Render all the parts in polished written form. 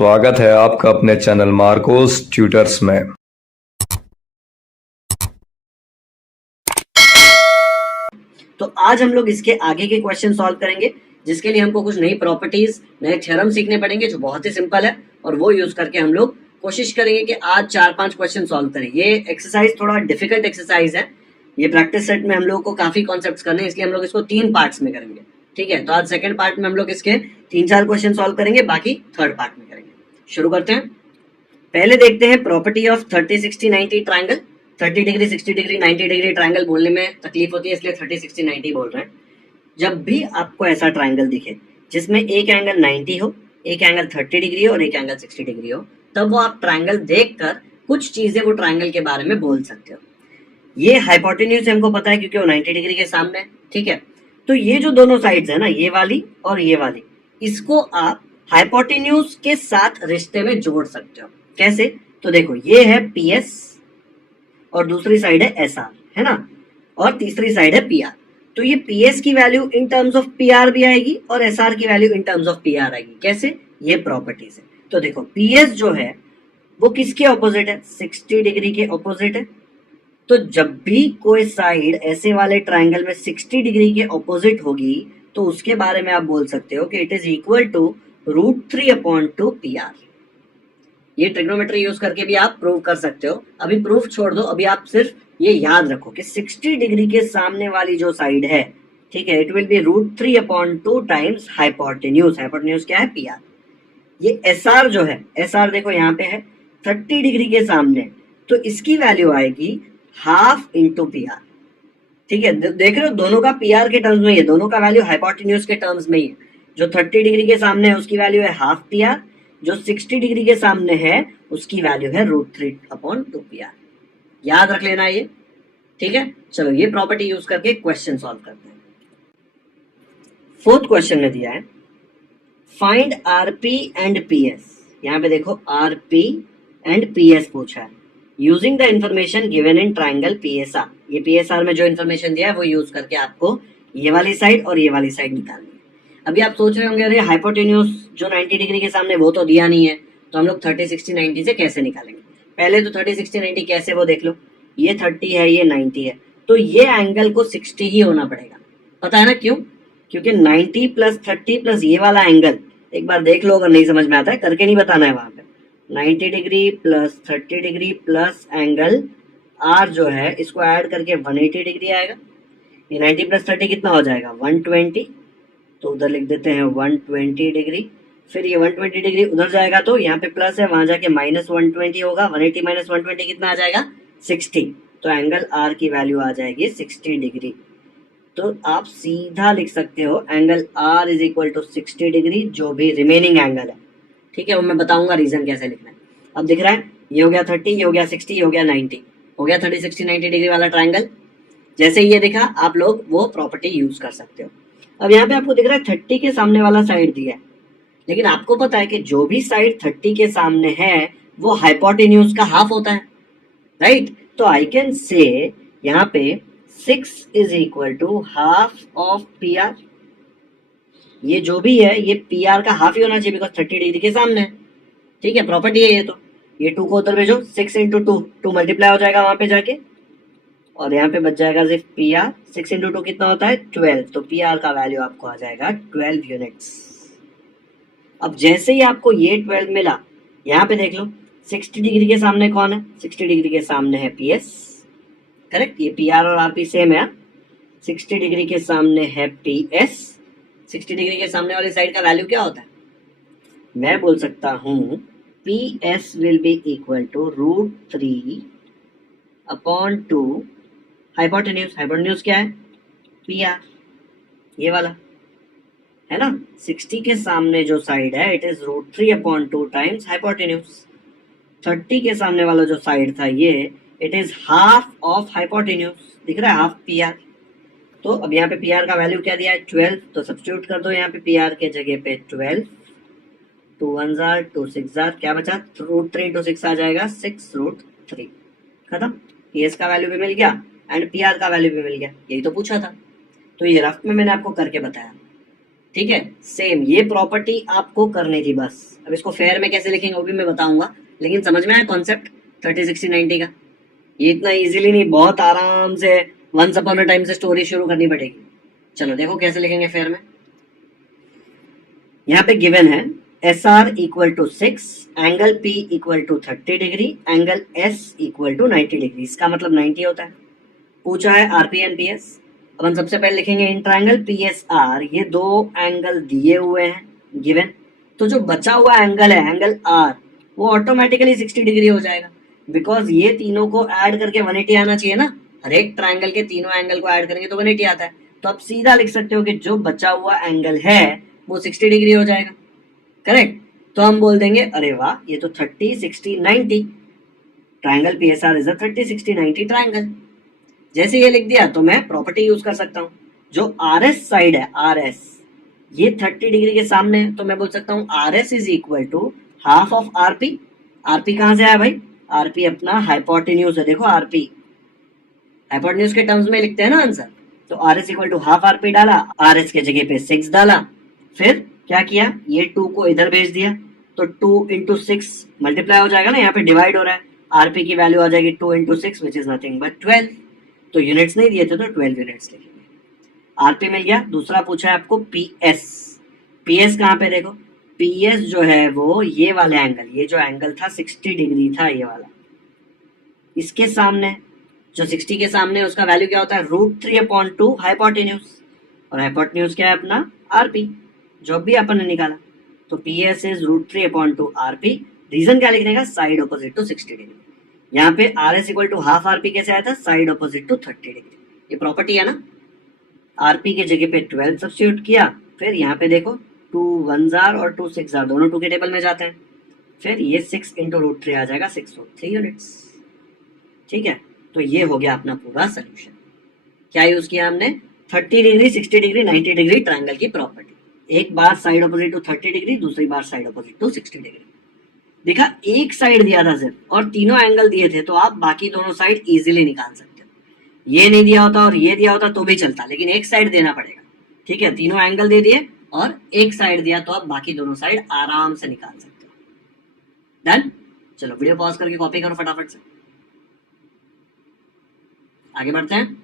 स्वागत है आपका अपने चैनल मार्कोस ट्यूटर्स में। तो आज हम लोग इसके आगे के क्वेश्चन सॉल्व करेंगे, जिसके लिए हमको कुछ नई प्रॉपर्टीज, नए थ्योरम सीखने पड़ेंगे जो बहुत ही सिंपल है, और वो यूज करके हम लोग कोशिश करेंगे कि आज 4-5 क्वेश्चन सॉल्व करें। ये एक्सरसाइज थोड़ा डिफिकल्ट एक्सरसाइज है। ये प्रैक्टिस सेट में हम लोग को काफी कॉन्सेप्ट्स करने हैं, इसलिए हम लोग इसको 3 पार्ट्स में करेंगे। ठीक है, तो आज सेकंड पार्ट में हम लोग इसके 3-4 क्वेश्चन सॉल्व करेंगे, बाकी थर्ड पार्ट में करेंगे। शुरू करते हैं। पहले देखते हैं property of 30 60 90 triangle. 30 degree 60 degree 90 degree triangle बोलने में तकलीफ होती है, इसलिए 30 60 90 बोल रहे हैं। जब भी आपको ऐसा ट्राइंगल दिखे जिसमें एक एंगल 90 हो, एक एंगल 30 डिग्री हो और एक एंगल 60 डिग्री हो, तब वो आप ट्राइंगल देखकर कुछ चीजें वो ट्राइंगल के बारे में बोल सकते हो। ये हाइपोटेन्यूज हमको पता है क्योंकि वो 90 डिग्री के सामने है। ठीक है, तो ये जो दोनों साइड्स है ना, ये वाली और ये वाली, इसको आप हाइपोटेन्यूज के साथ रिश्ते में जोड़ सकते हो। कैसे? तो देखो, ये है पीएस और दूसरी साइड है एसआर, है ना, और तीसरी साइड है पीआर। तो ये पीएस की value in terms of PR भी आएगी और एसआर की value in terms of PR आएगी। कैसे? ये प्रॉपर्टीज है। तो देखो, पीएस जो है वो किसके ऑपोजिट है? 60 डिग्री के ऑपोजिट है। तो जब भी कोई साइड ऐसे वाले ट्राइंगल में 60 डिग्री के ऑपोजिट होगी, तो उसके बारे में आप बोल सकते हो कि it is equal to √3/2 PR. ये ट्रिग्नोमेट्री यूज करके भी आप प्रूव कर सकते हो। अभी प्रूफ छोड़ दो, अभी आप सिर्फ ये याद रखो कि 60 डिग्री के सामने वाली जो साइड है, ठीक है, it will be √3/2 times hypotenuse. Hypotenuse क्या है? पीआर। ये एसआर जो है, एसआर देखो यहाँ पे है 30 डिग्री के सामने, तो इसकी वैल्यू आएगी हाफ इंटू पीआर। ठीक है, देख रहे हो, दोनों का पीआर के टर्म्स में ही है, दोनों का वैल्यू हाइपोटेन्यूज के टर्म्स में ही है। जो 30 डिग्री के सामने है उसकी वैल्यू है हाफ पीआर, जो 60 डिग्री के सामने है उसकी वैल्यू है √3/2 पीआर। याद रख लेना ये। ठीक है, चलो ये प्रॉपर्टी यूज करके क्वेश्चन सॉल्व करते हैं। फोर्थ क्वेश्चन में दिया है फाइंड आरपी एंड पीएस। यहाँ पे देखो, आरपी एंड पीएस पूछा है using the information given in triangle PSR. ये पीएसआर में जो इंफॉर्मेशन दिया है वो यूज करके आपको ये वाली साइड और ये वाली साइड निकालनी है। अभी आप सोच रहे होंगे, अरे हाइपोटेन्यूज जो 90 डिग्री के सामने वो तो दिया नहीं है, तो हम लोग 30 60 90 से कैसे निकालेंगे? पहले तो 30 60 90 कैसे, वो देख लो। ये 30 है, ये 90 है, तो ये एंगल को 60 ही होना पड़ेगा। पता है ना क्यों? क्योंकि 90 + 30 + ये वाला एंगल, एक बार देख लो, अगर नहीं समझ में आता है करके नहीं बताना है वहां पे। 90 degree + 30 degree plus angle R जो है, इसको ऐड करके 180 डिग्री आएगा। ये 90 + 30 कितना हो जाएगा? 120। तो उधर लिख देते हैं 120 डिग्री। फिर ये 120 डिग्री उधर जाएगा तो यहाँ पे प्लस है, वहां जाके -120 होगा। 180 - 120 कितना आ जाएगा? 60। तो एंगल आर की वैल्यू आ जाएगी 60 डिग्री। तो आप सीधा लिख सकते हो angle R is equal to 60 degree, जो भी रिमेनिंग एंगल है। ठीक है, वो मैं बताऊंगा रीजन कैसे लिखना है। अब दिख रहा है, ये हो गया 30, ये हो गया 60, ये हो गया 90, हो गया 30 60 90 डिग्री वाला ट्राइंगल। जैसे ये दिखा, आप लोग वो प्रॉपर्टी यूज कर सकते हो। अब यहाँ पे आपको दिख रहा है 30 के सामने वाला साइड दिया है, लेकिन आपको पता है कि जो भी साइड 30 के सामने है वो हाइपोटेन्यूज का हाफ होता है, राइट? तो आई कैन से यहाँ पे 6 is equal to half of PR. ये जो भी है ये पीआर का हाफ ही होना चाहिए, बिकॉज 30 डिग्री के सामने है। ठीक है, प्रॉपर्टी है ये। तो ये 2 को उधर भेजो, 6 × 2, 2 मल्टीप्लाई हो जाएगा वहां पे जाके, और यहाँ पे बच जाएगा सिर्फ पीआर। 6 × 2 कितना होता है? 12। तो पीआर का वैल्यू आपको आ जाएगा 12 यूनिट्स। अब जैसे ही आपको ये 12 मिला, यहाँ पे देख लो 60 डिग्री के सामने कौन है? 60 डिग्री के सामने है पीएस। करेक्ट, ये पीआर और आरपी सेम है। 60 डिग्री के सामने है पीएस। 60 डिग्री के सामने वाली साइड का वैल्यू क्या होता है? मैं बोल सकता हूं PS will be equal to √3/2 hypotenuse. Hypotenuse क्या है? पीआर, ये वाला है ना। 60 के सामने जो साइड है इट इज √3/2 टाइम्स हाइपोटेन्यूज। 30 के सामने वाला जो साइड था ये, it is half of hypotenuse. दिख रहा है, हाफ पीआर। तो अब यहाँ पे पीआर का वैल्यू क्या दिया है? 12। तो सब्स्टिट्यूट कर दो यहाँ पे पीआर के जगह पे 12। 2 1 are 2 6 are, क्या बचा? √3 × 6 आ जाएगा 6√3। खत्म। पीएस का वैल्यू भी मिल गया एंड पीआर का वैल्यू भी मिल गया। यही तो पूछा था, तो ये रफ में मैंने आपको करके बताया। ठीक है, सेम ये प्रॉपर्टी आपको करनी थी बस। अब इसको फेयर में कैसे लिखेंगे वो भी मैं बताऊंगा, लेकिन समझ में आया कॉन्सेप्ट 30 60 90 का। ये इतना इजीली नहीं, बहुत आराम से वंस अपॉन अ टाइम से स्टोरी शुरू करनी पड़ेगी। चलो देखो कैसे लिखेंगे फेयर में। यहाँ पे गिवन है S R equal to 6, angle P equal to 30 degree, angle S equal to 90 degree. इसका मतलब 90 होता है। पूछा है आरपी एंड पीएस। अब हम सबसे पहले लिखेंगे in triangle P S R, ये दो एंगल दिए हुए हैं गिवन। तो जो बचा हुआ एंगल है एंगल आर, वो ऑटोमेटिकली 60 डिग्री हो जाएगा, बिकॉज ये तीनों को ऐड करके 180 आना चाहिए ना। हर एक ट्रायंगल के तीनों एंगल को ऐड करेंगे तो 180 आता है। तो आप सीधा लिख सकते हो कि जो बचा हुआ एंगल है वो 60 डिग्री हो जाएगा। करेक्ट। तो हम बोल देंगे अरे वाह, ये तो 30 60 90, triangle P S R is a 30 60 90 triangle. जैसे ये लिख दिया तो मैं प्रॉपर्टी यूज कर सकता हूं। जो आर एस साइड है, आर एस ये 30 डिग्री के सामने है, तो मैं बोल सकता हूं R S is equal to half of RP. RP कहां से आया भाई? आरपी अपना हाइपोटेन्यूज है। देखो आरपी हाइपोटेन्यूज के टर्म्स में लिखते हैं ना आंसर। तो R S equal to half RP डाला, आर एस के जगह पे 6 डाला, फिर क्या किया, ये 2 को इधर भेज दिया, तो 2 इंटू 6 मल्टीप्लाई हो जाएगा ना, यहाँ पे डिवाइड हो रहा है। आरपी की वैल्यू आ जाएगी 2 into 6 which is nothing but 12। तो यूनिट्स नहीं दिए थे तो 12 यूनिट्स लिखेंगे। आरपी मिल गया। दूसरा पूछा है आपको पीएस। पीएस कहाँ पे देखो, पीएस जो है वो ये वाला एंगल, ये जो एंगल था 60 डिग्री था ये वाला, इसके सामने जो 60 के सामने उसका वैल्यू क्या होता है, √3/2 हाइपोटेन्यूज। और हाइपोटेन्यूज क्या है अपना आरपी, जो भी अपन ने निकाला। तो पीएस इज √3/2 आरपी। रीजन क्या लिखने का, साइड ऑपोजिट टू 60 डिग्री। यहाँ पे R S equal to half RP कैसे आया था, साइड ऑपोजिट टू 30 डिग्री। ये प्रॉपर्टी है ना। आरपी के जगह पे 12 सब्स्टिट्यूट किया, फिर यहाँ पे देखो 2 1s और 2 6s दोनों 2 के टेबल में जाते हैं। फिर ये 6 इंटू √3 आ जाएगा 603 यूनिट्स। ठीक है, तो ये हो गया अपना पूरा सोल्यूशन। क्या यूज किया हमने, 30 डिग्री 60 डिग्री 90 डिग्री ट्रायंगल की प्रॉपर्टी। एक बार साइड ऑपोजिट टू 30 डिग्री, दूसरी बार साइड ऑपोजिट टू 60 डिग्री। देखा, एक साइड दिया था सिर्फ और तीनों एंगल दिए थे, तो आप बाकी दोनों साइड इजीली निकाल सकते हो। ये नहीं दिया होता और ये दिया होता तो भी चलता, लेकिन एक साइड देना पड़ेगा। ठीक है, तीनों एंगल दे दिए और एक साइड दिया, तो आप बाकी दोनों साइड आराम से निकाल सकते हो। डन। चलो वीडियो पॉज करके कॉपी करो फटाफट से, आगे बढ़ते हैं।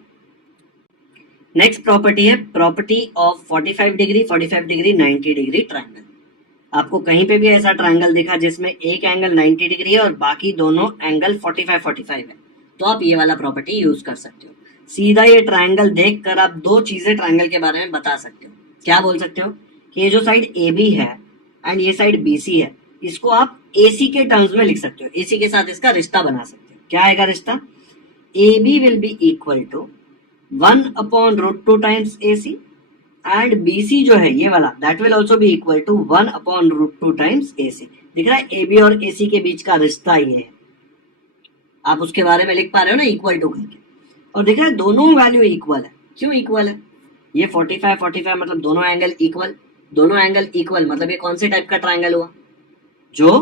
नेक्स्ट प्रॉपर्टी है property of 45 degree 45 degree 90 degree triangle. आपको कहीं पे भी ऐसा ट्रायंगल दिखा जिसमें एक एंगल 90 डिग्री है और बाकी दोनों एंगल 45 है, तो आप ये वाला प्रॉपर्टी यूज कर सकते हो। सीधा ये ट्रायंगल देखकर आप दो चीजें ट्रायंगल के बारे में बता सकते हो। क्या बोल सकते हो कि ये जो साइड ए बी है एंड ये साइड बी सी है, इसको आप ए सी के टर्म्स में लिख सकते हो। ए सी के साथ इसका रिश्ता बना सकते हो। क्या आएगा रिश्ता, A B will be equal to 1/√2 times A C and BC जो है ये वाला, that will also be equal to 1/√2 times AC। दिख रहा है AB और AC के बीच का रिश्ता ये है। आप उसके बारे में लिख पा रहे हो ना, इक्वल टू करके। और दिख रहा है दोनों वैल्यू इक्वल है। क्यों इक्वल है, ये 45 मतलब दोनों एंगल इक्वल। दोनों एंगल इक्वल मतलब ये कौन से टाइप का ट्रायंगल हुआ, जो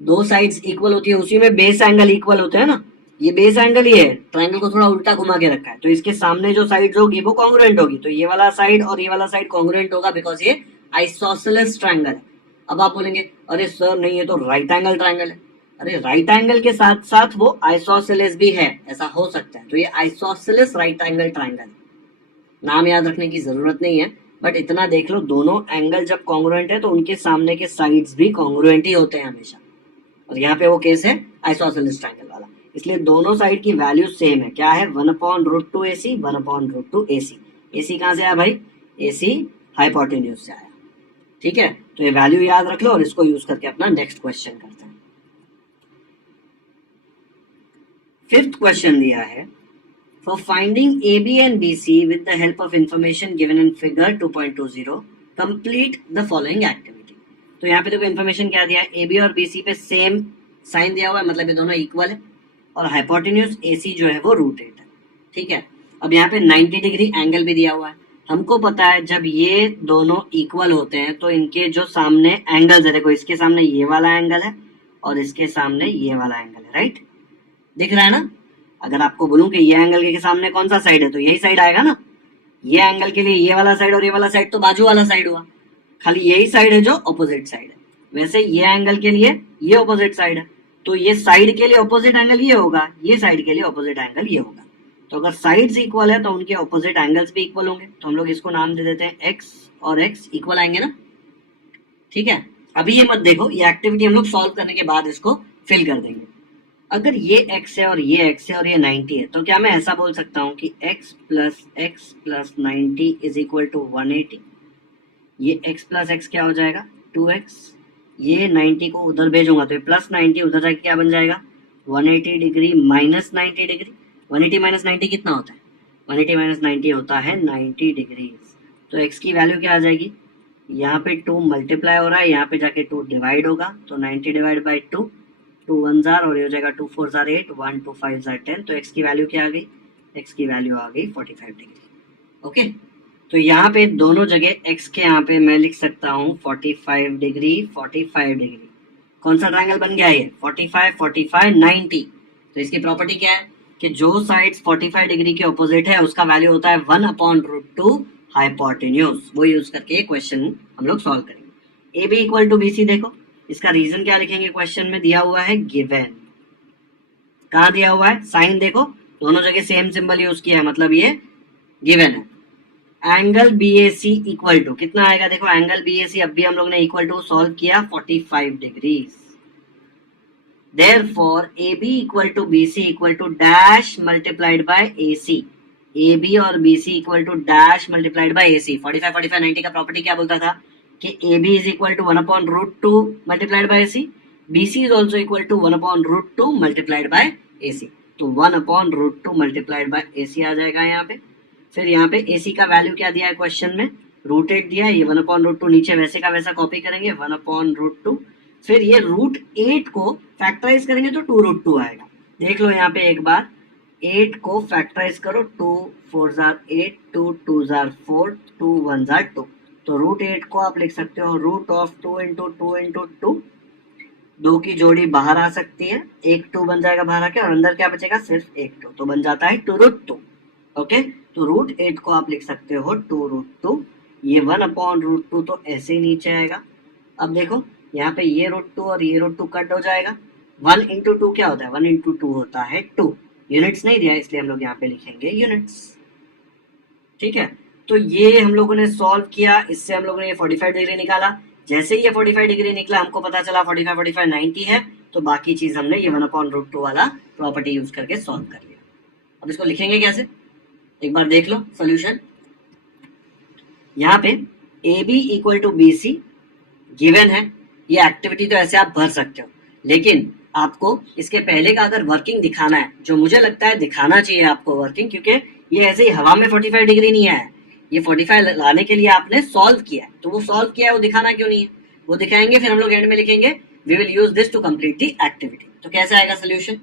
दो साइड्स इक्वल होती है उसी में बेस एंगल इक्वल होते हैं ना। ये बेस एंगल ही है, ट्रायंगल को थोड़ा उल्टा घुमा के रखा है, तो इसके सामने जो साइड होगी वो कॉन्ग्रुएंट होगी। तो ये वाला साइड और ये वाला साइड कॉन्ग्रुएंट होगा, बिकॉज ये आइसोसेलेस ट्रायंगल है। अब आप बोलेंगे अरे सर नहीं, ये तो राइट एंगल ट्रायंगल है। अरे राइट एंगल के साथ साथ वो आइसोसेलेस भी है, ऐसा हो सकता है। तो ये आइसोसेलेस राइट एंगल ट्रायंगल, नाम याद रखने की जरूरत नहीं है, बट इतना देख लो दोनों एंगल जब कॉन्ग्रुएंट है तो उनके सामने के साइड्स भी कॉन्ग्रुएंट ही होते हैं हमेशा। और यहाँ पे वो केस है आइसोसेलेस ट्रायंगल वाला, इसलिए दोनों साइड की वैल्यू सेम है। क्या है, 1/√2 AC 1/√2 AC। AC कहां से आया भाई, AC हाइपोटेन्यूज से आया। ठीक है, तो ये वैल्यू याद रख लो और इसको यूज करके अपना नेक्स्ट क्वेश्चन करते हैं। फिफ्थ क्वेश्चन दिया है, for finding AB and BC with the help of information given in figure 2.20 complete the following activity. तो यहाँ पे देखो इन्फॉर्मेशन क्या दिया है, AB और BC पे सेम साइन दिया हुआ है, मतलब ये दोनों इक्वल है, और हाइपोटेन्यूज AC जो है वो √8 है। ठीक है, अब यहाँ पे 90 डिग्री एंगल भी दिया हुआ है। हमको पता है जब ये दोनों इक्वल होते हैं तो इनके जो सामने एंगल्स है, देखो इसके सामने ये वाला एंगल है और इसके सामने ये वाला एंगल है, राइट, दिख रहा है ना। अगर आपको बोलूं कि ये एंगल के सामने कौन सा साइड है तो यही साइड आएगा ना। ये एंगल के लिए ये वाला साइड और ये वाला साइड तो बाजू वाला साइड हुआ, खाली यही साइड है जो ऑपोजिट साइड है। वैसे ये एंगल के लिए ये ऑपोजिट साइड है, तो ये साइड के लिए ऑपोजिट एंगल ये होगा, ये साइड के लिए ऑपोजिट एंगल ये होगा। तो अगर साइड्स इक्वल है तो उनके ऑपोजिट एंगल्स भी इक्वल होंगे। तो हम लोग इसको नाम दे देते हैं एक्स, और एक्स इक्वल आएंगे ना, ठीक है। अभी ये मत देखो, ये एक्टिविटी हम लोग सॉल्व करने के बाद इसको फिल कर देंगे। अगर ये x है और ये x है और ये 90 है, तो क्या मैं ऐसा बोल सकता हूँ कि x plus 90 is equal to 180। ये x प्लस एक्स क्या हो जाएगा 2x, ये 90 को उधर भेजूंगा तो ये प्लस 90 उधर जाके क्या बन जाएगा 180 डिग्री माइनस 90 डिग्री। 180 माइनस 90 कितना होता है, 180 माइनस 90 होता है 90 डिग्री। तो x की वैल्यू क्या आ जाएगी, यहाँ पे 2 मल्टीप्लाई हो रहा है, यहाँ पे जाके 2 डिवाइड होगा, तो 90 डिवाइड बाई 2, 2 1 और ये हो जाएगा 2 4 8, 1 2 5 10। तो x की वैल्यू क्या आ गई, x की वैल्यू आ गई 45 डिग्री। ओके, तो यहाँ पे दोनों जगह x के यहाँ पे मैं लिख सकता हूँ 45 डिग्री 45 डिग्री। कौन सा ट्रायंगल बन गया ये 45 45 90। तो इसकी प्रॉपर्टी क्या है कि जो साइड्स 45 डिग्री के ऑपोजिट है उसका वैल्यू होता है 1/√2 हाइपोटेन्यूज। वो यूज करके ये क्वेश्चन हम लोग सॉल्व करेंगे। A B equal to B C, देखो इसका रीजन क्या लिखेंगे, क्वेश्चन में दिया हुआ है गिवन। कहाँ दिया हुआ है, साइन देखो दोनों जगह सेम सिंबल यूज किया है, मतलब ये गिवन है। Angle B A C equal to कितना आएगा, देखो एंगल बी ए सी अब भी हम लोग ने इक्वल टू सॉल्व किया 45 degree. Therefore A B equal to B C equal to dash multiplied by A C. A B और B C equal to dash multiplied by A C. 45 45 90 का property क्या बोलता था कि A B is equal to 1/√2 multiplied by A C, B C is also equal to 1/√2 multiplied by A C. तो 1/√2 multiplied by A सी आ जाएगा यहाँ पे। फिर यहाँ पे ए सी का वैल्यू क्या दिया है क्वेश्चन में, √8 दिया है, ये 1/√2 नीचे वैसे का वैसा कॉपी करेंगे 1/√2। फिर ये √8 को फैक्टराइज करेंगे तो 2√2 आएगा। देख लो यहाँ पे एक बार, 8 को फैक्टराइज करो, 2 4 8, 2 2 4, 2 1 2। तो √8 को आप लिख सकते हो √2 इंटू 2 इंटू 2। 2 की जोड़ी बाहर आ सकती है, एक 2 बन जाएगा बाहर आके, और अंदर क्या बचेगा सिर्फ एक 2, तो बन जाता है 2√2। ओके, तो √8 को आप लिख सकते हो 2√2। ये 1/√2 तो ऐसे ही नीचे आएगा। अब देखो यहाँ पे ये √2 और ये √2 कट हो जाएगा। 1 इंटू 2 क्या होता है, 1 इंटू 2 होता है 2। यूनिट्स नहीं दिया इसलिए हम लोग यहाँ पे लिखेंगे यूनिट्स। ठीक है, तो ये हम लोगों ने सॉल्व किया, इससे हम लोगों ने ये 45 डिग्री निकाला। जैसे ही ये 45 डिग्री निकला हमको पता चला 45 45 90 है, तो बाकी चीज हमने ये 1/√2 वाला प्रॉपर्टी यूज करके सॉल्व कर लिया। अब इसको लिखेंगे कैसे, एक बार देख लो सोल्यूशन। यहाँ पे A B equal to B C given है। ये एक्टिविटी तो ऐसे आप भर सकते हो, लेकिन आपको इसके पहले का अगर वर्किंग दिखाना है, जो मुझे लगता है दिखाना चाहिए आपको वर्किंग, क्योंकि ये ऐसे ही हवा में 45 डिग्री नहीं आया है, ये 45 लाने के लिए आपने सॉल्व किया है। तो वो सॉल्व किया है वो दिखाना क्यों नहीं है, वो दिखाएंगे, फिर हम लोग एंड में लिखेंगे we will use this to complete the activity. तो कैसे आएगा सोल्यूशन,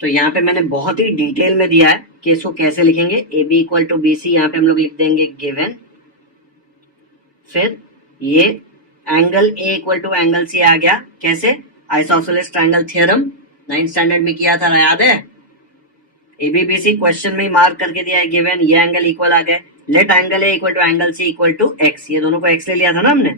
तो यहाँ पे मैंने बहुत ही डिटेल में दिया है कि इसको कैसे लिखेंगे। A B equal to B C, यहाँ पे हम लोग लिख देंगे गिवन। फिर ये angle A equal to angle C आ गया, कैसे, isosceles triangle theorem 9th standard में किया था, याद है। A B B C question में मार्क करके दिया है गिवन, ये एंगल इक्वल आ गए। Let angle A equal to angle C equal to X, ये दोनों को एक्स ले लिया था ना हमने,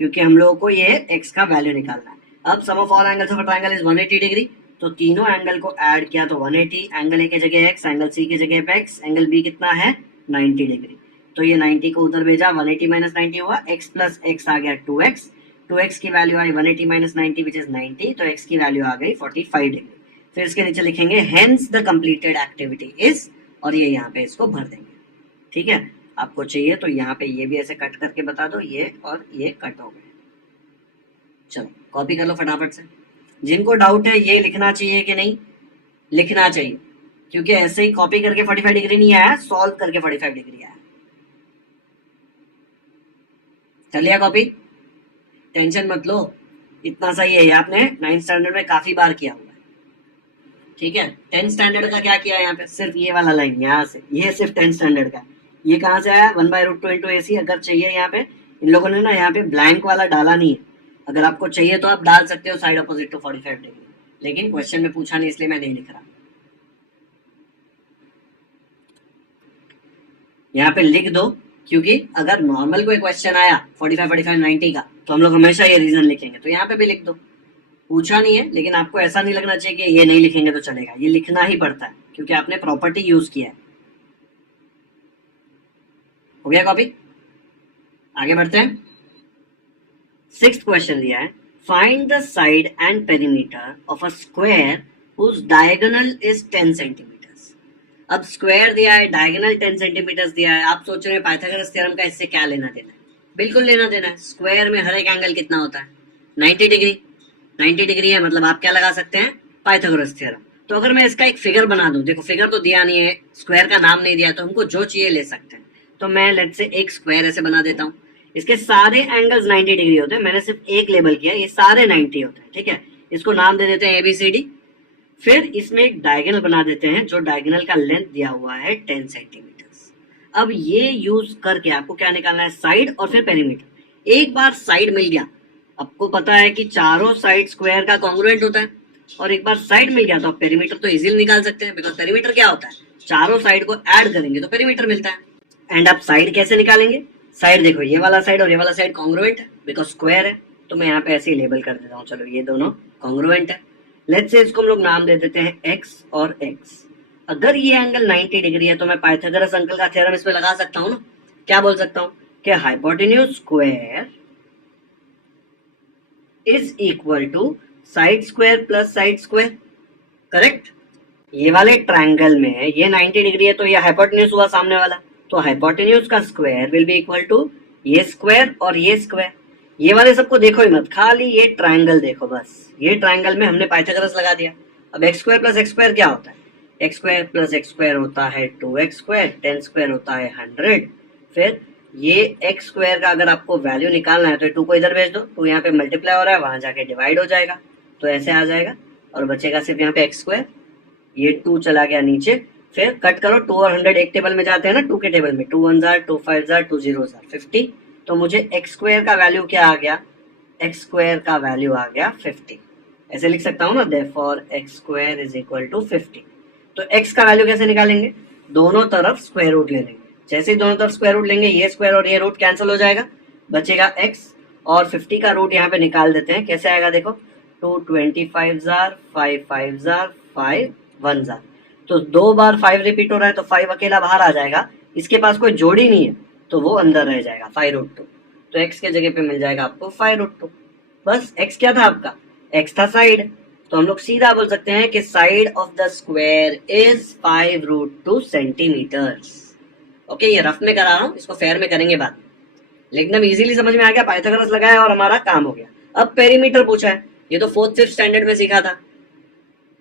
क्योंकि हम लोगों को ये एक्स का वैल्यू निकालना है। अब sum of all angles of a triangle is 180 degree, तो तीनों एंगल को ऐड किया तो 180, एंगल ए की जगह एक्स, एंगल सी की जगह पे एक्स, एंगल बी कितना है 90 डिग्री। तो ये 90 को उधर भेजा, 180 माइनस 90 हुआ, x प्लस एक्स आ गया 2x, 2x की value I 180 minus 90 which is 90, तो x की वैल्यू आ गई 45 डिग्री। फिर इसके नीचे लिखेंगे hence the completed activity is, और ये यहाँ पे इसको भर देंगे। ठीक है, आपको चाहिए तो यहाँ पे ये भी ऐसे कट करके बता दो, ये और ये कट हो गए। चलो कॉपी कर लो फटाफट से। जिनको डाउट है ये लिखना चाहिए कि नहीं, लिखना चाहिए, क्योंकि ऐसे ही कॉपी करके 45 डिग्री नहीं आया, सॉल्व करके 45 डिग्री आया। कर लिया कॉपी, टेंशन मत लो, इतना सही है, ये आपने 9th स्टैंडर्ड में काफी बार किया हुआ है। ठीक है, 10th स्टैंडर्ड का क्या किया है यहाँ पे, सिर्फ ये वाला लाइन यहाँ से, ये सिर्फ 10th स्टैंडर्ड का। ये कहाँ से आया 1/√2 इंटू ए सी। अगर चाहिए यहाँ पे, इन लोगों ने ना यहाँ पे ब्लैंक वाला डाला नहीं है, अगर आपको चाहिए तो आप डाल सकते हो साइड अपोजिट टू 45 डिग्री, लेकिन क्वेश्चन में पूछा नहीं इसलिए मैं नहीं लिख रहा। यहाँ पे लिख दो, क्योंकि अगर नॉर्मल कोई क्वेश्चन आया 45 45 90 का तो हम लोग हमेशा ये रीजन लिखेंगे, तो यहाँ पे भी लिख दो। पूछा नहीं है, लेकिन आपको ऐसा नहीं लगना चाहिए कि ये नहीं लिखेंगे तो चलेगा, ये लिखना ही पड़ता है क्योंकि आपने प्रॉपर्टी यूज किया है। हो गया कॉपी? आगे बढ़ते हैं। 6th क्वेश्चन दिया है, find the side and perimeter of a square whose diagonal is 10 centimetres. अब स्क्वायर दिया है, डायगोनल 10 सेंटीमीटर्स दिया है, आप सोच रहे हैं पाइथागोरस थ्योरम का इससे क्या लेना देना है? बिल्कुल लेना देना है। स्क्वायर में हर एक एंगल कितना होता है? 90 डिग्री। 90 डिग्री है, मतलब आप क्या लगा सकते हैं? Pythagoras theorem. तो अगर मैं इसका एक फिगर बना दूं, देखो फिगर तो दिया नहीं है, स्क्वायर का नाम नहीं दिया, तो हमको जो चाहिए ले सकते हैं। तो मैं लेट्स से एक स्क्वायर ऐसे बना देता हूँ, इसके सारे एंगल्स 90 डिग्री होते हैं, मैंने सिर्फ एक लेबल किया, ये सारे 90 होते हैं, ठीक है। इसको नाम दे देते हैं ABCD। फिर इसमें एक डायगोनल बना देते हैं, जो डायगोनल का लेंथ दिया हुआ है 10 सेंटीमीटर्स। अब ये यूज करके आपको क्या निकालना है? साइड और फिर पेरीमीटर। एक बार साइड मिल गया, आपको पता है कि चारों साइड स्क्वायर का कॉन्ग्रुएंट होता है, और एक बार साइड मिल गया तो आप पेरीमीटर तो इजीली निकाल सकते हैं, बिकॉज पेरीमीटर क्या होता है? चारों साइड को ऐड करेंगे तो पेरीमीटर मिलता है। एंड आप साइड कैसे निकालेंगे? साइड देखो, ये वाला साइड और ये वाला साइड कॉन्ग्रुएंट है बिकॉज स्क्वायर है, तो मैं यहाँ पे ऐसे ही लेबल कर देता हूँ, चलो ये दोनों कॉन्ग्रुएंट है। लेट्स से इसको हम लोग नाम दे देते हैं x और x। अगर ये एंगल 90 डिग्री है तो मैं पाइथागोरस अंकल का थ्योरम इसमें लगा सकता हूँ ना। क्या बोल सकता हूँ कि hypotenuse square is equal to side square plus side square, correct. ये वाले ट्रायंगल में ये 90 डिग्री है तो ये हाइपोटेन्यूज हुआ सामने वाला, तो हाइपोटेन्यूज का square will be equal to ये स्क्वायर और ये स्क्वायर। ये वाले सबको देखो ही मत, खाली ये ट्रायंगल देखो बस। ये ट्रायंगल में हमने पाइथागोरस लगा दिया। अब x square plus X square क्या होता है? X square plus X square होता है 2x स्क्वायर, 10 स्क्वायर होता है 100। फिर ये एक्स स्क्वायर का अगर आपको वैल्यू निकालना है तो 2 को इधर भेज दो, 2 यहाँ पे मल्टीप्लाई हो रहा है, वहां जाके डिवाइड हो जाएगा, तो ऐसे आ जाएगा और बचेगा सिर्फ यहाँ पे एक्स स्क्वायर। ये 2 चला गया नीचे, फिर कट करो, 2 और 100 एक टेबल में जाते हैं ना, 2 के टेबल में, 2 1 जार 2 5 जार 2 0 जार 50। तो मुझे एक्स स्क्वायर का वैल्यू क्या आ गया? एक्स स्क्वायर का वैल्यू आ गया 50। ऐसे लिख सकता हूँ ना, therefore X square is equal to 50। तो एक्स का वैल्यू कैसे निकालेंगे? दोनों तरफ स्क्वायर रूट ले लेंगे। जैसे ही दोनों तरफ स्क्वायर रूट लेंगे, ये स्क्वायर और ये रूट कैंसिल हो जाएगा, बचेगा एक्स, और 50 का रूट यहाँ पे निकाल देते हैं। कैसे आएगा देखो, 2 25 जार 5 5 जार 5 1 जार, तो 2 बार 5 रिपीट हो रहा है तो 5 अकेला बाहर आ जाएगा, इसके पास कोई जोड़ी नहीं है तो वो अंदर रह जाएगा 5√2। तो x के जगह पे मिल जाएगा आपको 5√2। बस x क्या था आपका? x था साइड, तो हम लोग सीधा बोल सकते हैं कि side of the square is 5√2 centimetres. Okay, ये रफ में करा रहा हूँ, इसको फेयर में करेंगे बाद में, लेकिन अब इजीली समझ में आ गया, पाइथागोरस लगाया और हमारा काम हो गया। अब पेरीमीटर पूछा है, ये तो 4th 5th स्टैंडर्ड में सीखा था,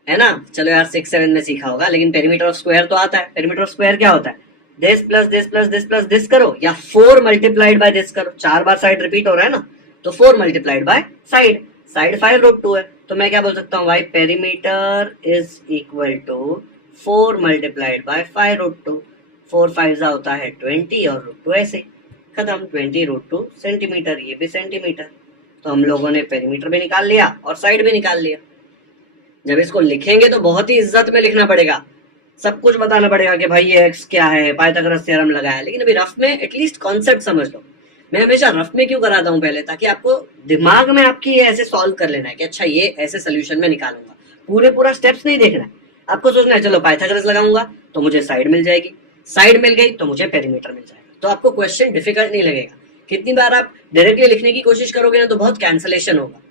है ना। चलो यार 6 7 में सीखा होगा, लेकिन पेरीमीटर ऑफ स्क्वायर तो आता है। पेरीमीटर ऑफ स्क्वायर क्या होता है? This plus this plus this plus this करो, या 4 मल्टीप्लाइड बाय दिस करो। 4 बार साइड रिपीट हो रहा है ना, तो 4 मल्टीप्लाइड बाय साइड, साइड 5√2 है, तो मैं क्या बोल सकता हूँ भाई? Perimeter is equal to 4 multiplied by 5√2। 4 5 होता है 20 और √2 ऐसे खत्म, 20√2 सेंटीमीटर, ये भी सेंटीमीटर। तो हम लोगों ने पेरीमीटर भी निकाल लिया और साइड भी निकाल लिया। जब इसको लिखेंगे तो बहुत ही इज्जत में लिखना पड़ेगा, सब कुछ बताना पड़ेगा कि भाई ये एक्स क्या है, पाइथागोरस थ्योरम लगा है, लेकिन अभी रफ में एटलीस्ट कॉन्सेप्ट समझ लो। मैं हमेशा रफ में क्यों कराता हूँ पहले, ताकि आपको दिमाग में आपकी ये ऐसे सॉल्व कर लेना है कि अच्छा ये ऐसे सोल्यूशन में निकालूंगा, पूरा स्टेप्स नहीं देखना है आपको। सोचना है चलो पाइथागोरस लगाऊंगा तो मुझे साइड मिल जाएगी, साइड मिल गई तो मुझे पेरीमीटर मिल जाएगा, तो आपको क्वेश्चन डिफिकल्ट नहीं लगेगा। कितनी बार आप डायरेक्टली लिखने की कोशिश करोगे ना तो बहुत कैंसलेशन होगा,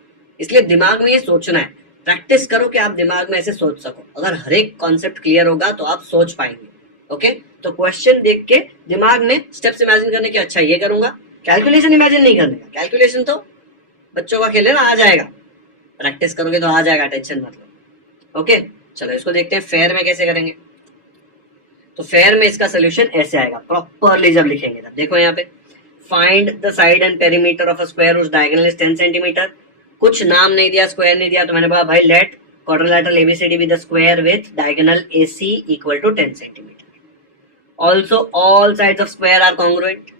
इसलिए दिमाग में ये सोचना है, प्रैक्टिस करो कि आप दिमाग में ऐसे सोच सको। अगर हर एक कॉन्सेप्ट क्लियर होगा तो आप सोच पाएंगे। ओके, तो क्वेश्चन देख के दिमाग में स्टेप्स इमेजिन करने के, अच्छा ये करूंगा, कैलकुलेशन इमेजिन नहीं करने का, कैलकुलेशन तो बच्चों का खेल है ना, आ जाएगा, प्रैक्टिस करोगे तो आ जाएगा, टेंशन मत लो। ओके, चलो इसको देखते हैं फेयर में कैसे करेंगे। तो फेयर में इसका सोल्यूशन ऐसे आएगा, प्रॉपरली जब लिखेंगे तब देखो यहाँ पे, find the side and perimeter of a square which diagonal is 10 centimetre. कुछ नाम नहीं दिया, स्क्वायर नहीं दिया, तो मैंने बोला भाई let quadrilateral ABCD be the square with diagonal AC equal to 10 centimetre. Also all sides of square are congruent,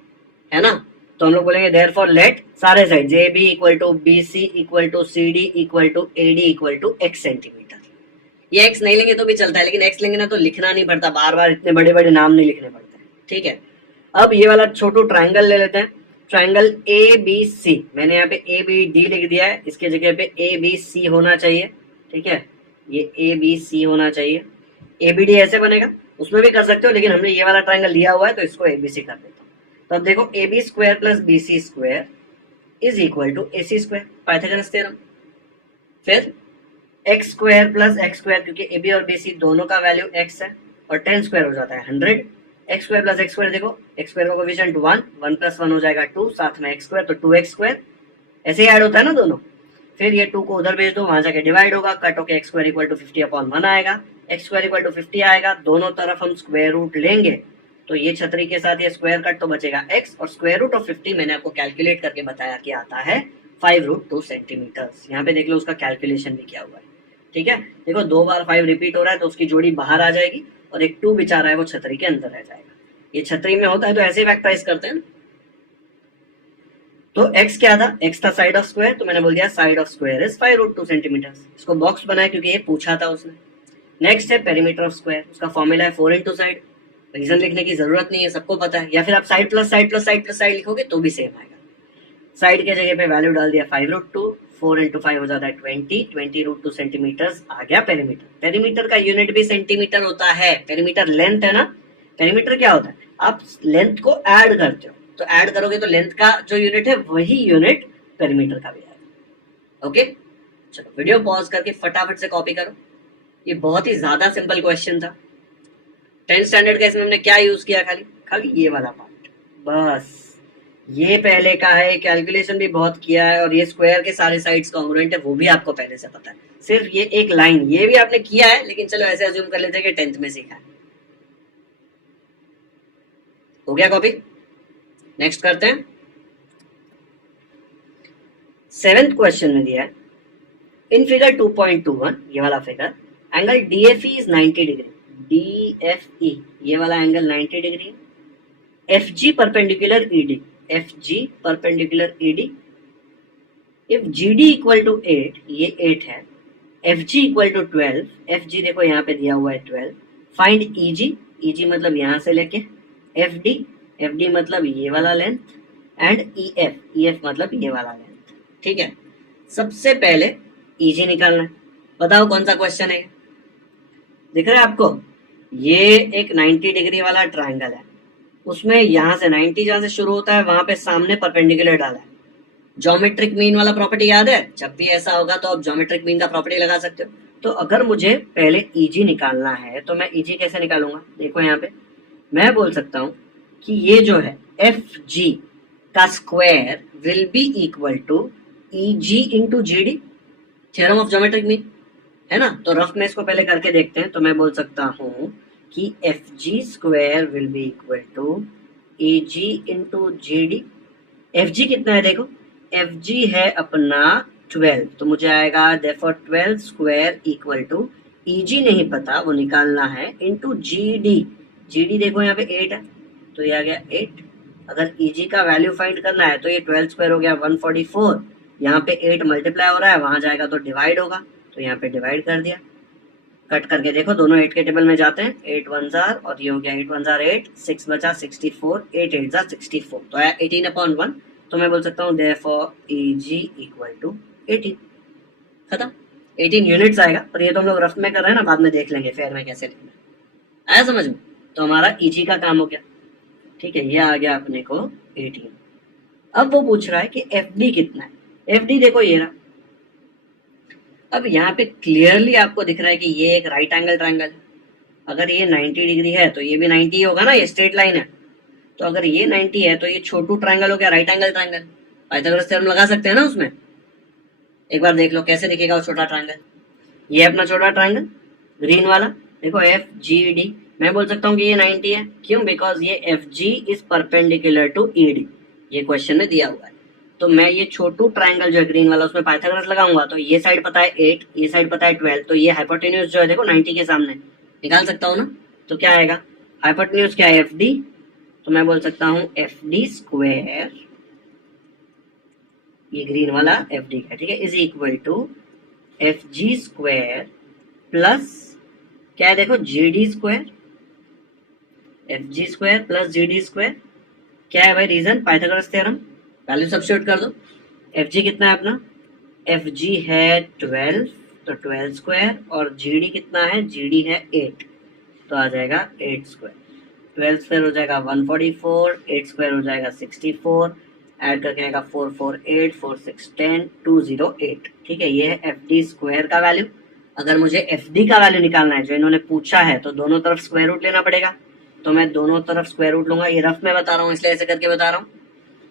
है ना। तो हम लोग बोलेंगे देयरफॉर लेट सारे साइड जे B equal to B C equal to C D equal to A D equal to X centimetre. ये X नहीं लेंगे तो भी चलता है, लेकिन एक्स लेंगे ना तो लिखना नहीं पड़ता, बार बार इतने बड़े बड़े नाम नहीं लिखने पड़ते, ठीक है। अब ये वाला छोटू ट्राइंगल ले लेते हैं, ट्राइंगल ए बी सी, मैंने यहाँ पे ए बी डी लिख दिया है, इसके जगह पे ए बी सी होना चाहिए, ठीक है, ये ए बी सी होना चाहिए। ए बी डी ऐसे बनेगा, उसमें भी कर सकते हो, लेकिन हमने ये वाला ट्राइंगल लिया हुआ है तो इसको ए बी सी कर देता हूँ। तो अब देखो A B square plus B C square is equal to A C square, Pythagoras theorem. फिर X square plus X square, क्योंकि ए बी और बी सी दोनों का वैल्यू एक्स है, और 10 स्क्वायर हो जाता है 100। X square plus X square, देखो एक्स स्क्वायर का कोएफिशिएंट 1, 1 प्लस 1 हो जाएगा 2, साथ में एक्स स्क्वायर तो 2x स्क्वायर, ऐसे ही ऐड होता है ना दोनों। फिर ये 2 को उधर भेज दो, वहां जाके डिवाइड होगा, कट होके एक्स स्क्वायर इक्वल टू 50/1 आएगा, एक्स स्क्वायर इक्वल टू 50 आएगा, दोनों तरफ हम स्क्वायर रूट लेंगे तो ये छतरी के साथ ये स्क्वायर कट तो बचेगा x, और स्क्वायर रूट ऑफ 50 मैंने आपको कैलकुलेट करके बताया कि आता है 5√2 सेंटीमीटर। यहाँ पे देख लो उसका कैलकुलेशन भी किया हुआ है, ठीक है। देखो 2 बार 5 रिपीट हो रहा है तो उसकी जोड़ी बाहर आ जाएगी, और एक 2 बेचारा है वो छतरी के अंदर रह जाएगा। ये छतरी में होता है तो ऐसे फैक्टराइज करते हैं। तो x क्या था, x था साइड ऑफ स्क्वायर, तो मैंने बोल दिया side of square is 5√2 centimetre. इसको बॉक्स बनाया क्योंकि ये पूछा था उसने। नेक्स्ट है पेरीमीटर ऑफ स्क्वायर, उसका फॉर्मूला है 4 इंटू साइड, रीजन लिखने की जरूरत नहीं है, सबको पता है, या फिर आप side plus side plus side plus side लिखोगे तो भी सेम आएगा। साइड के जगह पे वैल्यू डाल दिया 5√2, 4 इंटू 5 हो जाता है 20√2 सेंटीमीटर आ गया पेरीमीटर। पेरीमीटर का यूनिट भी सेंटीमीटर होता है, पेरीमीटर लेंथ है ना। पेरीमीटर क्या होता है, आप लेंथ को ऐड करते हो, तो ऐड करोगे तो लेंथ का जो यूनिट है वही यूनिट पेरीमीटर का भी आएगा। ओके, चलो वीडियो पॉज करके फटाफट से कॉपी करो। ये बहुत ही ज्यादा सिंपल क्वेश्चन था। 10th स्टैंडर्ड का इसमें हमने क्या यूज किया, खाली ये वाला पार्ट, बस ये पहले का है। कैलकुलेशन भी बहुत किया है, और ये स्क्वायर के सारे साइड्स कॉन्ग्रुएंट है वो भी आपको पहले से पता है। सिर्फ ये एक लाइन ये भी आपने किया है, लेकिन चलो ऐसे अज्यूम कर लेते हैं कि 10th में सीखा है। हो गया कॉपी। नेक्स्ट करते हैं। 7th क्वेश्चन में दिया है, इन फिगर 2.21 ये वाला figure, angle DFE is 90 degree. DFE ये वाला एंगल 90 डिग्री है। FG perpendicular ED, FG perpendicular ED, if GD equal to 8, ये 8 है, FG इक्वल टू 12, FG देखो यहाँ पे दिया हुआ है 12, फाइंड EG, EG मतलब यहाँ से लेके, FD, FD मतलब ये वाला लेंथ, एंड EF, EF मतलब ये वाला लेंथ। ठीक है, सबसे पहले EG निकालना है। बताओ कौन सा क्वेश्चन है, दिख रहा है आपको? ये एक 90 डिग्री वाला ट्राइंगल है, उसमें यहां से 90 जहां से शुरू होता है वहां पे सामने परपेंडिकुलर डाला है। ज्योमेट्रिक मीन वाला प्रॉपर्टी याद है? जब भी ऐसा होगा तो आप ज्योमेट्रिक मीन का प्रॉपर्टी लगा सकते हो। तो अगर मुझे पहले EG निकालना है तो मैं EG कैसे निकालूंगा? देखो यहाँ पे मैं बोल सकता हूं कि ये जो है FG का square will be equal to EG into GD, theorem of geometric mean है ना। तो रफ में इसको पहले करके देखते हैं। तो मैं बोल सकता हूं कि FG square will be equal to EG into GD। FG कितना है देखो, FG है अपना 12, तो मुझे आएगा therefore 12 square equal to EG नहीं पता वो निकालना है इंटू GD। GD देखो यहाँ पे 8 है तो ये आ गया 8। अगर EG का वैल्यू फाइंड करना है तो ये 12 स्क्वायर हो गया 144, यहाँ पे 8 मल्टीप्लाई हो रहा है, वहां जाएगा तो डिवाइड होगा, तो यहाँ पे डिवाइड कर दिया। कट करके देखो दोनों 8 के टेबल में जाते हैं, 8 1 जार और ये हो गया 8 1 जार 8, 6 बचा 64, 8 8 जार 64, तो आया 18/1। तो मैं बोल सकता हूँ therefore EG इक्वल टू 18। खत्म, 18 यूनिट्स आएगा। पर ये तो हम लोग रफ में कर रहे हैं ना, बाद में देख लेंगे फेयर में कैसे लिखना है। आया समझ में? तो हमारा EG का काम हो गया। ठीक है, ये आ गया अपने को 18। अब वो पूछ रहा है कि FD कितना है। FD देखो ये रहा। अब यहाँ पे क्लियरली आपको दिख रहा है कि ये एक राइट एंगल ट्रायंगल है। अगर ये 90 डिग्री है तो ये भी 90 होगा ना, ये स्ट्रेट लाइन है। तो अगर ये 90 है तो ये छोटू ट्रायंगल हो गया right angle triangle. Pythagoras theorem लगा सकते हैं ना उसमें। एक बार देख लो कैसे दिखेगा वो छोटा ट्रायंगल। ये अपना छोटा ट्रायंगल ग्रीन वाला, देखो FGD। मैं बोल सकता हूँ कि ये 90 है, क्यों? बिकॉज ये FG is perpendicular to ED, ये क्वेश्चन में दिया हुआ है। तो मैं ये छोटू ट्रायंगल जो है ग्रीन वाला उसमें पाइथागोरस लगाऊंगा, तो ये साइड पता है 8, ये साइड पता है 12, तो ये हाइपोटेन्यूज जो है देखो 90 के सामने निकाल सकता हूँ ना। तो क्या आएगा, हाइपोटेन्यूज क्या है FD, तो मैं बोल सकता हूँ FD स्क्वायर, ये ग्रीन वाला FD का, ठीक है, is equal to FG square plus क्या है देखो GD square, FG square plus GD square क्या है भाई reason? Pythagoras theorem. Value substitute कर दो। एफ जी कितना है अपना? एफ जी है 12, तो 12 स्क्वायर, और जी डी कितना है? जी डी है 8, तो आ जाएगा 8 स्क्वायर। 12 स्क्वायर हो जाएगा 144, 8 स्क्वायर हो जाएगा 64, ऐड करके आएगा 448, 4 6 10, 208। ठीक है, ये है एफ डी स्क्वायर का वैल्यू। अगर मुझे एफ डी का वैल्यू निकालना है जो इन्होंने पूछा है, तो दोनों तरफ स्क्वायर रूट लेना पड़ेगा। तो मैं दोनों तरफ स्क्वायर रूट लूंगा, ये रफ में बता रहा हूँ इसलिए ऐसे करके बता रहा हूँ।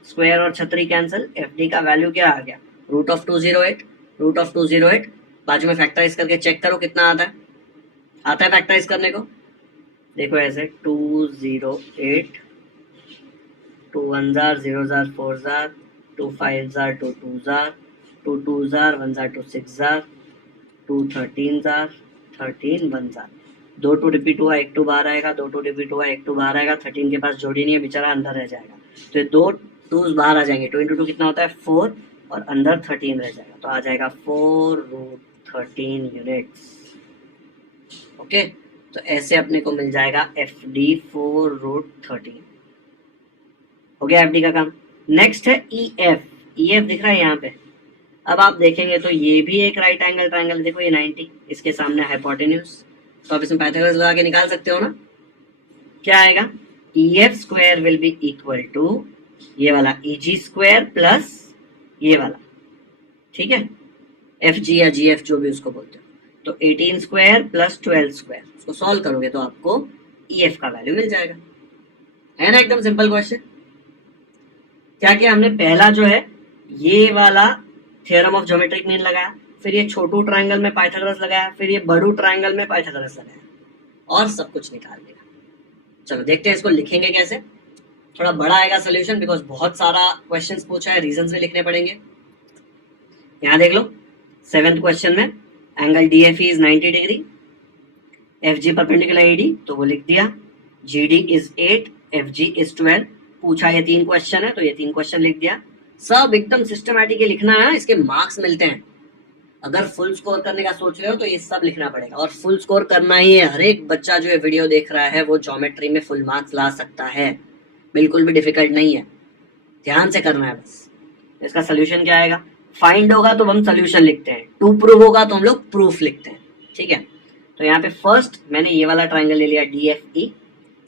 स्क्वायर और छतरी कैंसिल, एफ डी का वैल्यू क्या आ गया? Root of 208, root of 208। बाजू में फैक्टराइज करके चेक करो कितना आता है। आता है फैक्टराइज करने को? देखो ऐसे 208, 2 1 jar, 0 jar, 4 jar, 2 5 jar, 2 2 jar, 2 2 jar, 1 jar, 2 6 jar, 2 13 jar, 13 1 jar. 2 2 repeat हुआ, 1 2 बाहर आएगा, 2 2 रिपीट हुआ, 1 2 बाहर आएगा। 13 के पास जोड़ी नहीं है, बेचारा अंदर रह जाएगा, तो ये 2 2 बाहर आ जाएंगे। 2 × 2 कितना होता है? 4, और अंदर 13 रह जाएगा, तो आ जाएगा 4√13 यूनिट्स। ओके, तो ऐसे अपने को मिल जाएगा एफ डी 4√13। हो गया एफ डी का काम। नेक्स्ट है ई एफ। ई एफ दिख रहा है यहाँ पे। अब आप देखेंगे तो ये भी एक राइट एंगल ट्राइंगल, देखो ये 90, इसके सामने हाइपोटेन्यूज, तो आप इसमें पाइथागोरस लगा के निकाल सकते हो ना। क्या आएगा? E F square will be equal to ये वाला ई जी स्क्वायर प्लस ये वाला, ठीक है, एफ जी या जी एफ जो भी उसको बोलते हो। तो 18 स्क्वायर प्लस 12 स्क्वायर, उसको सॉल्व करोगे तो आपको ई एफ का वैल्यू मिल जाएगा। है ना, एकदम सिंपल क्वेश्चन। क्या किया हमने? पहला जो है ये वाला थ्योरम ऑफ ज्योमेट्रिक मीन लगाया, फिर ये छोटू ट्रायंगल में पाइथागोरस लगाया, फिर ये बड़ू ट्रायंगल में पाइथागोरस लगाया, और सब कुछ निकाल लिया। चलो देखते हैं इसको लिखेंगे कैसे। थोड़ा बड़ा आएगा सोल्यूशन, बिकॉज बहुत सारा क्वेश्चंस पूछा है, रीजंस भी लिखने पड़ेंगे। यहाँ देख लो 7th क्वेश्चन में angle D F is 90 degree, F G perpendicular A D, तो वो लिख दिया। G D is 8, F G is 12। पूछा ये 3 क्वेश्चन है, तो ये 3 क्वेश्चन लिख दिया। सब एकदम सिस्टमैटिक लिखना है, इसके मार्क्स मिलते हैं। अगर फुल स्कोर करने का सोच रहे हो तो ये सब लिखना पड़ेगा, और फुल स्कोर करना ही है। हर एक बच्चा जो ये वीडियो देख रहा है वो ज्योमेट्री में फुल मार्क्स ला सकता है, बिल्कुल भी डिफिकल्ट नहीं है, ध्यान से करना है बस। इसका सोल्यूशन क्या आएगा? फाइंड होगा तो हम सोल्यूशन लिखते हैं, टू प्रूव होगा तो हम लोग प्रूफ लिखते हैं, ठीक है। तो यहाँ पे फर्स्ट मैंने ये वाला ट्राइंगल ले लिया डी एफ ई।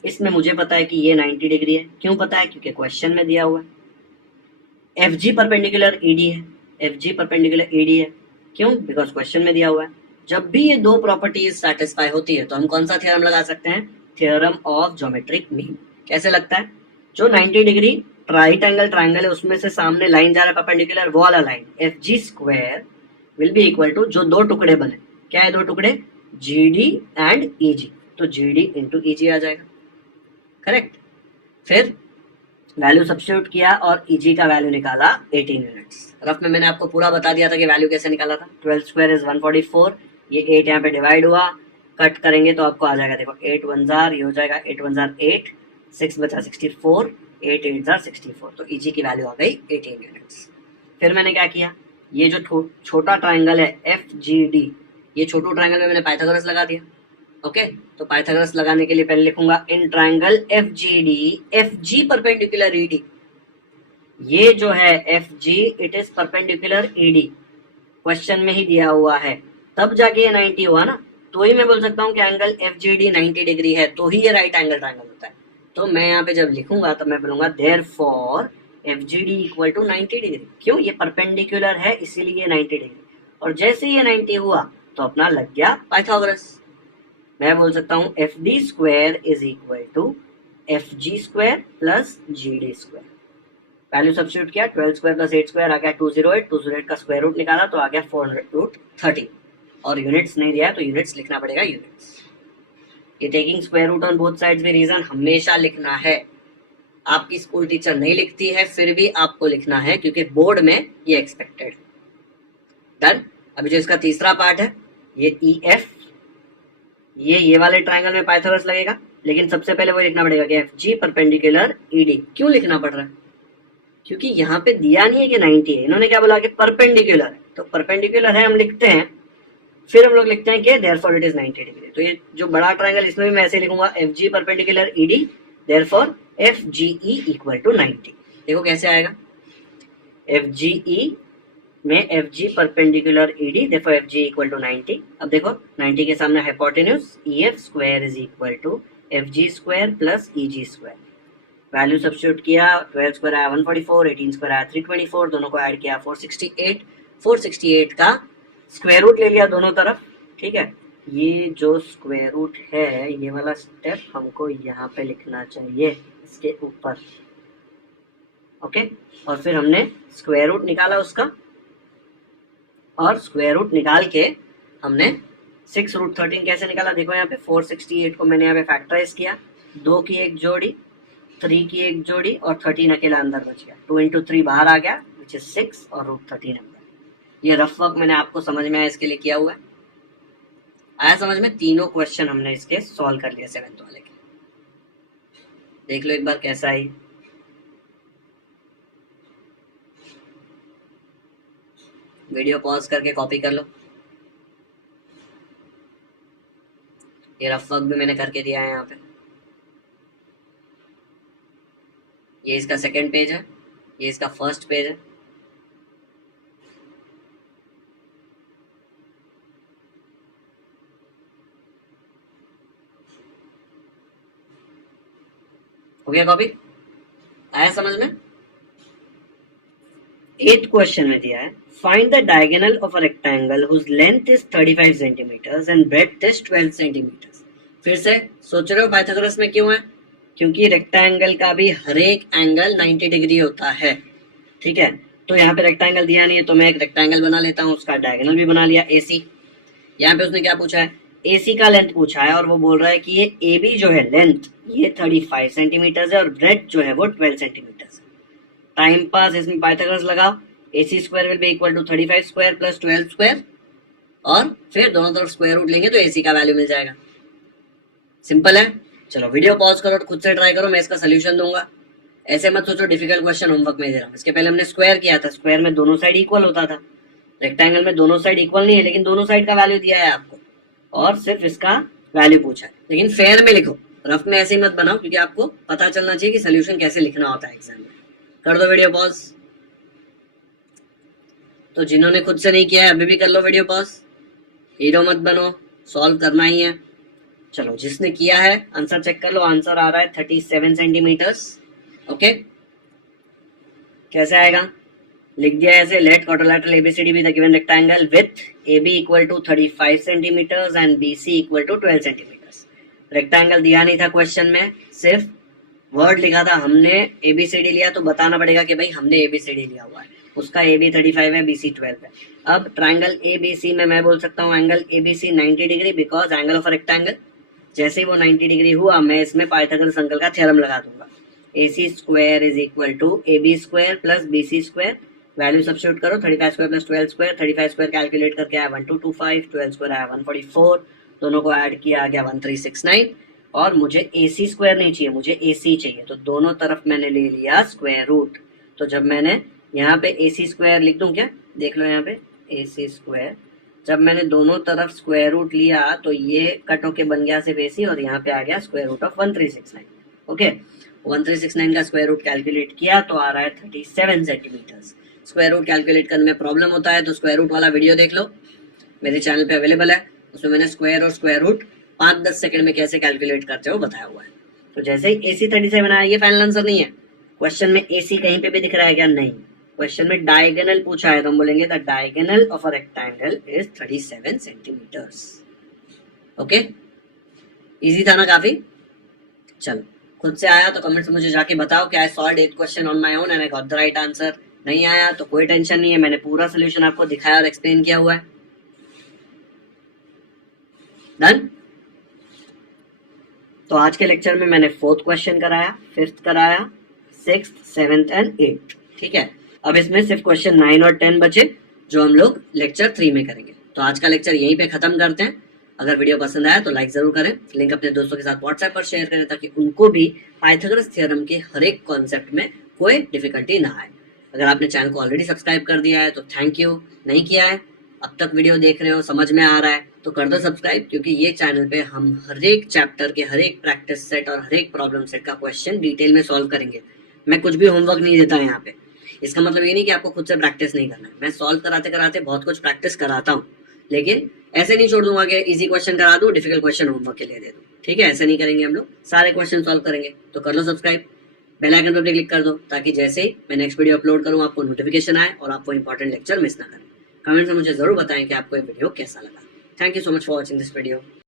इसमें मुझे पता है कि ये 90 डिग्री है। क्यों पता है? क्योंकि क्वेश्चन में दिया हुआ है। F G perpendicular E D है, F G perpendicular E D है। क्यों? बिकॉज क्वेश्चन में दिया हुआ है। जब भी ये दो प्रॉपर्टीज सेटिस्फाई होती है तो हम कौन सा थ्योरम लगा सकते हैं? Theorem of geometric mean. कैसे लगता है? जो 90 डिग्री राइट एंगल ट्राइंगल है उसमें से सामने लाइन जा रहा है परपेंडिकुलर, वो वाला line F G square will be equal to जो दो टुकड़े बने। क्या है दो टुकड़े? जी डी एंड ई जी, तो जी डी इंटू ई जी आ जाएगा, करेक्ट। फिर वैल्यू सब्स्टिट्यूट किया और ई जी का वैल्यू निकाला 18 यूनिट्स। रफ में मैंने आपको पूरा बता दिया था कि वैल्यू कैसे निकाला था। 12 स्क्वायर इज 144, ये 8 यहाँ पे डिवाइड हुआ, कट करेंगे तो आपको आ जाएगा, देखो 8 1 जार, ये हो जाएगा 8 1 जार 8, 6 बचा 64, 8 8 जार 64, तो ई जी की वैल्यू आ गई 18 यूनिट्स। फिर मैंने क्या किया, ये जो छोटा ट्राइंगल है एफ जी डी, ये छोटू ट्राइंगल में मैंने पाइथागोरस लगा दिया। ओके, तो पाइथागोरस लगाने के लिए पहले लिखूंगा in triangle F G D, F G perpendicular E D. ये जो है F ji, it is perpendicular E D, question में ही दिया हुआ है, तब जाके ये 90 हुआ ना, तो ही मैं बोल सकता हूँ कि angle F G D 90 degree है, तो ही ये राइट एंगल ट्राइंगल होता है। तो मैं यहाँ पे जब लिखूंगा तो मैं बोलूंगा therefore F G D equal to 90 degree. क्यों? ये परपेंडिकुलर है इसीलिए 90 डिग्री, और जैसे ये 90 हुआ तो अपना लग गया पाइथागोरस। मैं बोल सकता हूँ F D square is equal to F G square plus G D square. Value substitute किया, 12 स्क्वायर प्लस 8 स्क्वायर आ गया 208, 208 का स्क्वायर रूट निकाला तो आ गया 400√30, और यूनिट्स नहीं दिया तो यूनिट्स लिखना पड़ेगा, यूनिट्स। ये taking square root on both sides भी रीजन हमेशा लिखना है। आपकी स्कूल टीचर नहीं लिखती है फिर भी आपको लिखना है, क्योंकि बोर्ड में ये एक्सपेक्टेड। डन। अभी जो इसका तीसरा पार्ट है ये ई एफ, ये वाले ट्राइंगल में पाइथागोरस लगेगा, लेकिन सबसे पहले वो लिखना पड़ेगा कि F G perpendicular E D. क्यों लिखना पड़ रहा है? क्योंकि यहाँ पे दिया नहीं है कि 90 है, इन्होंने क्या बोला कि परपेंडिकुलर है, तो परपेंडिकुलर है हम लिखते हैं, फिर हम लोग लिखते हैं कि देयरफॉर इट इज 90 डिग्री। तो ये जो बड़ा ट्राइंगल इसमें भी मैं ऐसे लिखूंगा F G perpendicular E D, therefore FGE equal to 90। देखो कैसे आएगा, FGE में FG परपेंडिकुलर ED, देखो FG इक्वल टू 90। अब देखो 90 के सामने hypotenuse EF square is equal to FG square plus EG square. Value substitute किया, 12 स्क्वायर आया 144, 18 स्क्वायर आया 324, दोनों को ऐड किया 468, 468 का स्क्वायर रूट ले लिया दोनों तरफ। ठीक है, ये जो स्क्वायर रूट है ये वाला स्टेप हमको यहाँ पे लिखना चाहिए इसके ऊपर। ओके, और फिर हमने स्क्वायर रूट निकाला उसका, और स्क्वायर रूट निकाल के हमने 6 रूट 13 कैसे निकाला, देखो यहाँ पे 468 को मैंने यहाँ पे फैक्टराइज किया, 2 की एक जोड़ी, 3 की एक जोड़ी और 13 अकेला अंदर बच गया, 2 इंटू 3 बाहर आ गया विच इज 6 और रूट 13 अंदर। ये रफ वर्क मैंने आपको समझ में आया इसके लिए किया हुआ है। आया समझ में? तीनों क्वेश्चन हमने इसके सॉल्व कर लिए 7th वाले के। देख लो एक बार कैसा है। वीडियो पॉज करके कॉपी कर लो। ये रफ वर्क भी मैंने करके दिया है यहाँ पे। ये इसका सेकंड पेज है, ये इसका फर्स्ट पेज है। हो गया कॉपी? आया समझ में? 8th क्वेश्चन में दिया है, find the diagonal of a rectangle whose length is 35 centimetres and breadth is 12 centimetres. फिर से सोच रहे हो पाइथागोरस में क्यों है? क्योंकि रेक्टेंगल का भी हर एक एंगल 90 डिग्री होता है। ठीक है, तो यहाँ पे रेक्टेंगल दिया नहीं है तो मैं एक रेक्टेंगल बना लेता हूँ, उसका डायगोनल भी बना लिया AC। यहाँ पे उसने क्या पूछा है, AC का लेंथ पूछा है और वो बोल रहा है कि ये AB जो है लेंथ ये 35 सेंटीमीटर है और ब्रेड जो है वो 12 सेंटीमीटर है। टाइम पास, इसमें पाइथागोरस लगाओ, AC square will be equal to 35 square plus 12 square, और फिर दोनों तरफ स्क्वायर रूट लेंगे तो AC का वैल्यू मिल जाएगा। सिंपल है। चलो वीडियो पॉज करो, खुद से ट्राई करो, मैं इसका सोल्यूशन दूंगा। ऐसे मत सोचो डिफिकल्ट क्वेश्चन होमवर्क में दे रहा हूँ। इसके पहले हमने स्क्वायर किया था, स्क्वायर में दोनों साइड इक्वल होता था, रेक्टेंगल में दोनों साइड इक्वल नहीं है लेकिन दोनों साइड का वैल्यू दिया है आपको और सिर्फ इसका वैल्यू पूछा है। लेकिन फेयर में लिखो, रफ में ऐसे ही मत बनाओ, क्योंकि आपको पता चलना चाहिए कि सोल्यूशन कैसे लिखना होता है एग्जाम में। कर दो वीडियो पॉज। तो जिन्होंने खुद से नहीं किया है अभी भी कर लो वीडियो पॉज, हीरो मत बनो, सॉल्व करना ही है। चलो जिसने किया है आंसर चेक कर लो, आंसर आ रहा है 37 सेंटीमीटर्स। ओके, कैसे आएगा? लिख दिया ऐसे, let quadrilateral ABCD be the given rectangle with AB equal to 35 centimetres and BC equal to 12 centimetres. Rectangle दिया नहीं था क्वेश्चन में, सिर्फ वर्ड लिखा था। हमने ABCD लिया तो बताना पड़ेगा कि भाई हमने ABCD लिया हुआ है, उसका AB 35 है, BC 12 है। अब ट्राइंगल ABC में मैं बोल सकता हूँ angle ABC 90 degree, because angle of a rectangle. जैसे ही वो 90 डिग्री हुआ मैं इसमें पाइथागोरस अंकल का थ्योरम लगा दूंगा, AC square is equal to AB square plus BC square. Value substitute करो, 35 square plus 12 square, 35 square calculate करके आया 1225, 12 स्क्वायर आया 144, दोनों को ऐड किया आ गया 1369, और मुझे AC स्क्वायर नहीं चाहिए, मुझे AC चाहिए, तो दोनों तरफ मैंने ले लिया स्क्वायर रूट। तो जब मैंने यहाँ पे AC स्क्वायर लिख दूं क्या, देख लो यहाँ पे AC स्क्वायर, जब मैंने दोनों तरफ स्क्वायर रूट लिया तो ये कट होके बन गया सिर्फ AC और यहाँ पे आ गया स्क्वायर रूट ऑफ 1369। ओके, 1369 का स्क्वायर रूट कैलकुलेट किया तो आ रहा है 37 सेंटीमीटर्स। स्क्वायर रूट कैलकुलेट करने में प्रॉब्लम होता है तो स्क्वायर रूट वाला वीडियो देख लो, मेरे चैनल पे अवेलेबल है, उसमें मैंने स्क्वायर और स्क्वायर रूट 5-10 सेकंड में कैसे कैलकुलेट करते हो बताया हुआ है। तो जैसे ही AC 37 आया, ये फाइनल आंसर नहीं है। क्वेश्चन में AC कहीं पे भी दिख रहा है क्या? नहीं। क्वेश्चन में डायगोनल पूछा है तो हम बोलेंगे the diagonal of a rectangle is 37 centimetres. Okay, easy था ना काफी? चलो खुद से आया तो कमेंट्स में मुझे जाके बताओ कि I solved 8 question on my own and I got the right answer. नहीं आया तो कोई टेंशन नहीं है, मैंने पूरा सोल्यूशन आपको दिखाया और एक्सप्लेन किया हुआ है। डन। तो आज के लेक्चर में मैंने 4th क्वेश्चन कराया, 5th कराया, 6th, 7th एंड 8th। ठीक है, अब इसमें सिर्फ क्वेश्चन 9 और 10 बचे जो हम लोग लेक्चर 3 में करेंगे। तो आज का लेक्चर यहीं पे खत्म करते हैं। अगर वीडियो पसंद आया तो लाइक जरूर करें, लिंक अपने दोस्तों के साथ व्हाट्सएप पर शेयर करें ताकि उनको भी पाइथागोरस थ्योरम के हर एक कॉन्सेप्ट में कोई डिफिकल्टी ना आए। अगर आपने चैनल को ऑलरेडी सब्सक्राइब कर दिया है तो थैंक यू, नहीं किया है अब तक वीडियो देख रहे हो, समझ में आ रहा है तो कर दो सब्सक्राइब, क्योंकि ये चैनल पे हम हर एक चैप्टर के हर एक प्रैक्टिस सेट और हर एक प्रॉब्लम सेट का क्वेश्चन डिटेल में सॉल्व करेंगे। मैं कुछ भी होमवर्क नहीं देता यहाँ पे। इसका मतलब ये नहीं कि आपको खुद से प्रैक्टिस नहीं करना है, मैं सॉल्व कराते कराते बहुत कुछ प्रैक्टिस कराता हूँ, लेकिन ऐसे नहीं छोड़ दूंगा कि इजी क्वेश्चन करा दूं, डिफिकल्ट क्वेश्चन होमवर्क के लिए दे दूं। ठीक है, ऐसे नहीं करेंगे हम लोग, सारे क्वेश्चन सॉल्व करेंगे। तो कर लो सब्सक्राइब, बेल आइकन पर भी क्लिक कर दो, ताकि जैसे ही मैं नेक्स्ट वीडियो अपलोड करूं आपको नोटिफिकेशन आए और आप वो इंपॉर्टेंट लेक्चर मिस ना करें। कमेंट में मुझे जरूर बताएं कि आपको ये वीडियो कैसा लगा। Thank you so much for watching this video.